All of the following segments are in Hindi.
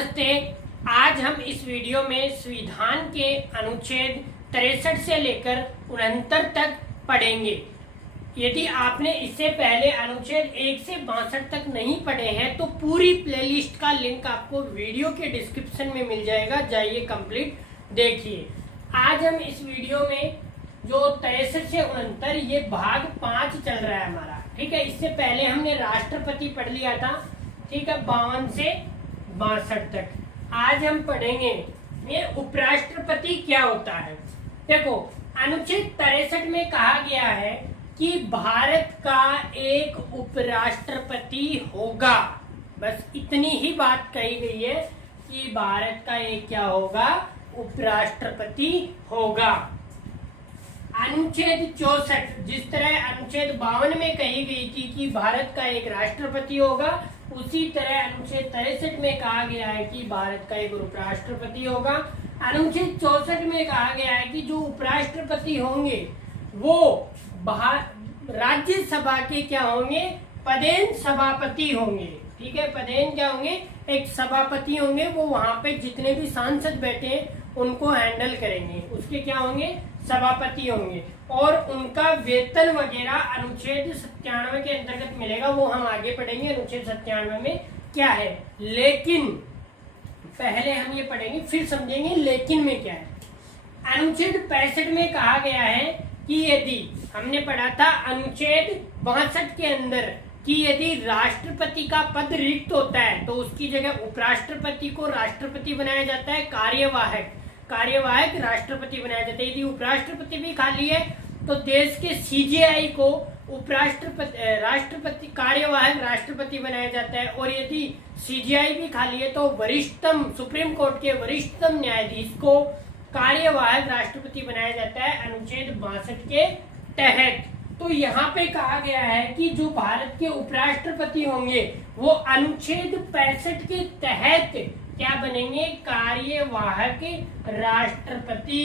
नमस्ते। आज हम इस वीडियो में संविधान के अनुच्छेद 63 से लेकर 69 तक पढ़ेंगे। यदि आपने इससे पहले अनुच्छेद 1 से 62 तक नहीं पढ़े हैं तो पूरी प्लेलिस्ट का लिंक आपको वीडियो के डिस्क्रिप्शन में मिल जाएगा, जाइए कंप्लीट देखिए। आज हम इस वीडियो में जो 63 से 69 ये भाग 5 चल रहा है हमारा, ठीक है। इससे पहले हमने राष्ट्रपति पढ़ लिया था, ठीक है, 52 से 62 तक। आज हम पढ़ेंगे ये उपराष्ट्रपति क्या होता है। देखो, अनुच्छेद 63 में कहा गया है कि भारत का एक उपराष्ट्रपति होगा। बस इतनी ही बात कही गई है कि भारत का एक क्या होगा, उपराष्ट्रपति होगा। अनुच्छेद 64 जिस तरह अनुच्छेद 52 में कही गई थी कि भारत का एक राष्ट्रपति होगा, उसी तरह अनुच्छेद 63 में कहा गया है कि भारत का एक उपराष्ट्रपति होगा। अनुच्छेद 64 में कहा गया है कि जो उपराष्ट्रपति होंगे वो राज्यसभा के क्या होंगे, पदेन सभापति होंगे, ठीक है। पदेन क्या होंगे, एक सभापति होंगे, वो वहां पे जितने भी सांसद बैठे हैं उनको हैंडल करेंगे, उसके क्या होंगे, सभापति होंगे। और उनका वेतन वगैरह अनुच्छेद 97 के अंतर्गत मिलेगा, वो हम आगे पढ़ेंगे अनुच्छेद 97 में क्या है। लेकिन पहले हम ये पढ़ेंगे फिर समझेंगे लेकिन में क्या है। अनुच्छेद 65 में कहा गया है कि यदि हमने पढ़ा था अनुच्छेद 62 के अंदर कि यदि राष्ट्रपति का पद रिक्त होता है तो उसकी जगह उपराष्ट्रपति को राष्ट्रपति बनाया जाता है, कार्यवाहक राष्ट्रपति बनाया जाता है। यदि उपराष्ट्रपति भी खाली है तो देश के सीजेआई को राष्ट्रपति कार्यवाहक राष्ट्रपति बनाया जाता है। और यदि सीजेआई भी खाली है तो वरिष्ठतम सुप्रीम कोर्ट के वरिष्ठतम न्यायाधीश को कार्यवाहक राष्ट्रपति बनाया जाता है अनुच्छेद 62 के तहत। तो यहाँ पे कहा गया है कि जो भारत के उपराष्ट्रपति होंगे वो अनुच्छेद 65 के तहत क्या बनेंगे, कार्यवाहक राष्ट्रपति,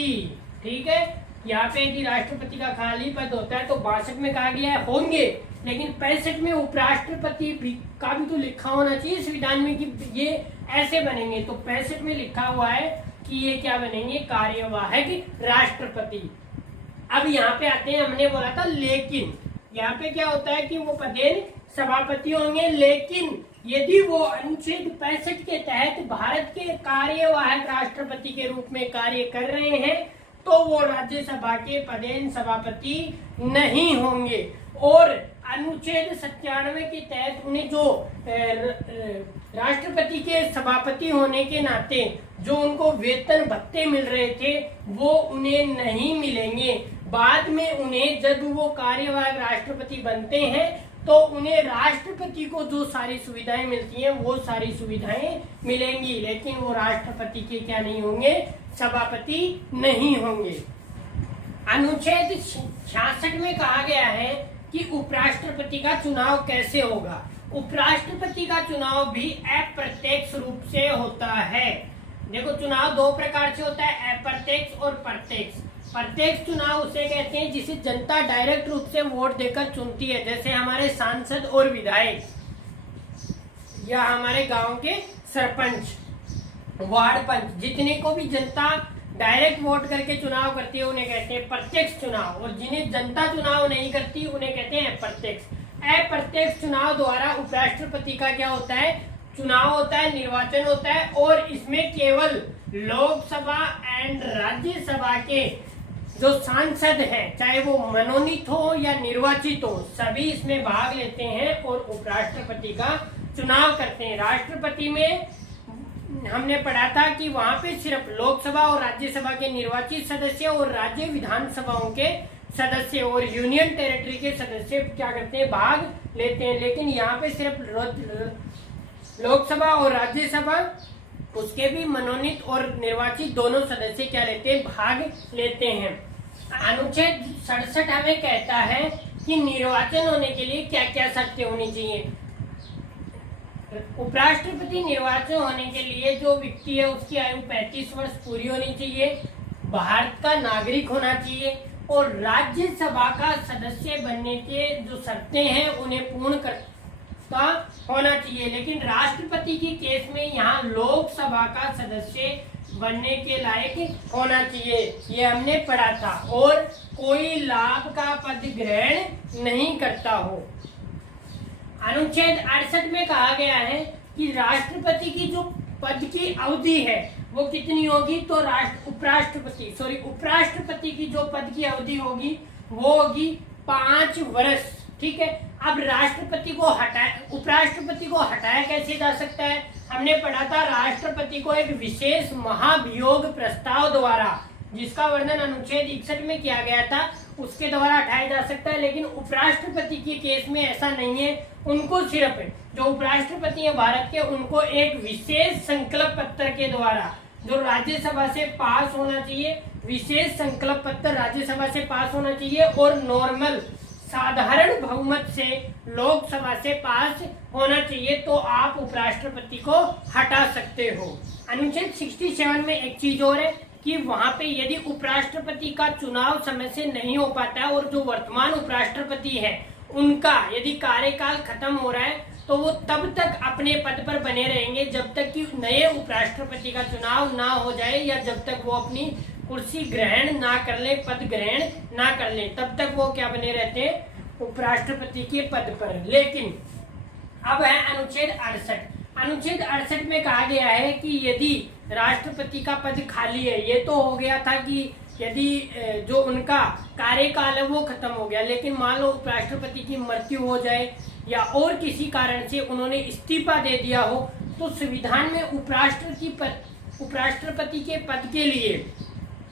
ठीक है। यहाँ पे यदि राष्ट्रपति का खाली पद होता है तो 62 में कहा गया है होंगे, लेकिन 65 में उपराष्ट्रपति का भी तो लिखा होना चाहिए संविधान में कि ये ऐसे बनेंगे। तो 65 में लिखा हुआ है कि ये क्या बनेंगे, कार्यवाहक राष्ट्रपति। अब यहाँ पे आते हैं, हमने बोला था लेकिन, यहाँ पे क्या होता है कि वो पदेन सभापति होंगे, लेकिन यदि वो अनुच्छेद 65 के तहत भारत के कार्यवाहक राष्ट्रपति के रूप में कार्य कर रहे हैं तो वो राज्यसभा के पदेन सभापति नहीं होंगे। और अनुच्छेद 97 के तहत उन्हें जो राष्ट्रपति के सभापति होने के नाते जो उनको वेतन भत्ते मिल रहे थे वो उन्हें नहीं मिलेंगे। बाद में उन्हें जब वो कार्यवाहक राष्ट्रपति बनते हैं तो उन्हें राष्ट्रपति को जो सारी सुविधाएं मिलती हैं वो सारी सुविधाएं मिलेंगी, लेकिन वो राष्ट्रपति के क्या नहीं होंगे, सभापति नहीं होंगे। अनुच्छेद 66 में कहा गया है कि उपराष्ट्रपति का चुनाव कैसे होगा। उपराष्ट्रपति का चुनाव भी अप्रत्यक्ष रूप से होता है। देखो, चुनाव दो प्रकार से होता है, अप्रत्यक्ष और प्रत्यक्ष। प्रत्यक्ष चुनाव उसे कहते हैं जिसे जनता डायरेक्ट रूप से वोट देकर चुनती है, जैसे हमारे सांसद और विधायक या हमारे गांव के सरपंच, वार्ड पंच, जितने को भी जनता डायरेक्ट वोट करके चुनाव करती है उन्हें कहते हैं प्रत्यक्ष चुनाव। और जिन्हें जनता चुनाव नहीं करती उन्हें कहते हैं अप्रत्यक्ष। अप्रत्यक्ष चुनाव द्वारा उपराष्ट्रपति का क्या होता है, चुनाव होता है, निर्वाचन होता है। और इसमें केवल लोकसभा एंड राज्यसभा के जो सांसद हैं, चाहे वो मनोनीत हो या निर्वाचित हो, सभी इसमें भाग लेते हैं और उपराष्ट्रपति का चुनाव करते हैं। राष्ट्रपति में हमने पढ़ा था कि वहां पे सिर्फ लोकसभा और राज्यसभा के निर्वाचित सदस्य और राज्य विधानसभाओं के सदस्य और यूनियन टेरिटरी के सदस्य क्या करते हैं, भाग लेते हैं। लेकिन यहाँ पे सिर्फ लोकसभा और राज्यसभा, उसके भी मनोनीत और निर्वाचित दोनों सदस्य क्या लेते हैं, भाग लेते हैं। अनुच्छेद 67 हमें कहता है कि निर्वाचन होने के लिए क्या क्या शर्तें होनी चाहिए। उपराष्ट्रपति निर्वाचन होने के लिए जो व्यक्ति है उसकी आयु 35 वर्ष पूरी होनी चाहिए, भारत का नागरिक होना चाहिए और राज्यसभा का सदस्य बनने के जो शर्तें हैं उन्हें पूर्ण का होना चाहिए। लेकिन राष्ट्रपति की केस में यहाँ लोकसभा का सदस्य बनने के लायक होना चाहिए, ये हमने पढ़ा था, और कोई लाभ का पद ग्रहण नहीं करता हो। अनुच्छेद 68 में कहा गया है कि राष्ट्रपति की जो पद की अवधि है वो कितनी होगी, तो उपराष्ट्रपति की जो पद की अवधि होगी वो होगी 5 वर्ष। ठीक है, अब उपराष्ट्रपति को हटाया कैसे जा सकता है, हमने पढ़ा था राष्ट्रपति को एक विशेष महाभियोग प्रस्ताव द्वारा, जिसका वर्णन अनुच्छेद 61 में किया गया था, उसके द्वारा हटाया जा सकता है। लेकिन उपराष्ट्रपति के केस में ऐसा नहीं है, उनको सिर्फ जो उपराष्ट्रपति है भारत के, उनको एक विशेष संकल्प पत्र के द्वारा जो राज्यसभा से पास होना चाहिए, विशेष संकल्प पत्र राज्यसभा से पास होना चाहिए, और नॉर्मल साधारण बहुमत से लोकसभा से पास होना चाहिए, तो आप उपराष्ट्रपति को हटा सकते हो। अनुच्छेद 67 में एक चीज और है कि वहां पे यदि उपराष्ट्रपति का चुनाव समय से नहीं हो पाता है और जो वर्तमान उपराष्ट्रपति है उनका यदि कार्यकाल खत्म हो रहा है, तो वो तब तक अपने पद पर बने रहेंगे जब तक कि नए उपराष्ट्रपति का चुनाव ना हो जाए, या जब तक वो अपनी कुर्सी ग्रहण ना कर ले, पद ग्रहण ना कर ले, तब तक वो क्या बने रहते हैं, उपराष्ट्रपति के पद पर। लेकिन अब है अनुच्छेद 68। अनुच्छेद 68 में कहा गया है कि यदि राष्ट्रपति का पद खाली है, ये तो हो गया था कि यदि जो उनका कार्यकाल है वो खत्म हो गया, लेकिन मान लो उपराष्ट्रपति की मृत्यु हो जाए या और किसी कारण से उन्होंने इस्तीफा दे दिया हो, तो संविधान में उपराष्ट्रपति के पद के लिए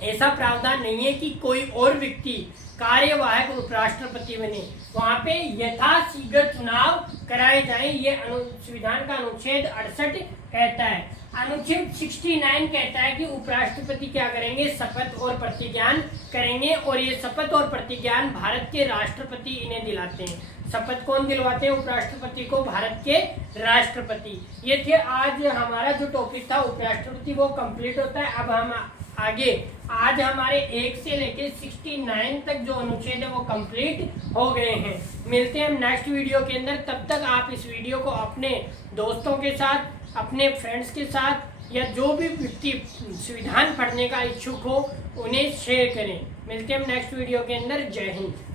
ऐसा प्रावधान नहीं है कि कोई और व्यक्ति कार्यवाहक उपराष्ट्रपति बने, वहां पे यथाशीघ्र चुनाव कराए जाएं, ये संविधान का अनुच्छेद 68 कहता है। अनुच्छेद 69 कहता है कि उपराष्ट्रपति क्या करेंगे, शपथ और प्रतिज्ञान करेंगे, और ये शपथ और प्रतिज्ञान भारत के राष्ट्रपति इन्हें दिलाते हैं। शपथ कौन दिलवाते हैं उपराष्ट्रपति को, भारत के राष्ट्रपति। ये थे आज हमारा जो टॉपिक था उपराष्ट्रपति, वो कंप्लीट होता है। अब हम आगे आज हमारे 1 से लेके 69 तक जो अनुच्छेद है वो कंप्लीट हो गए हैं। मिलते हैं हम नेक्स्ट वीडियो के अंदर, तब तक आप इस वीडियो को अपने दोस्तों के साथ, अपने फ्रेंड्स के साथ, या जो भी व्यक्ति संविधान पढ़ने का इच्छुक हो उन्हें शेयर करें। मिलते हैं हम नेक्स्ट वीडियो के अंदर। जय हिंद।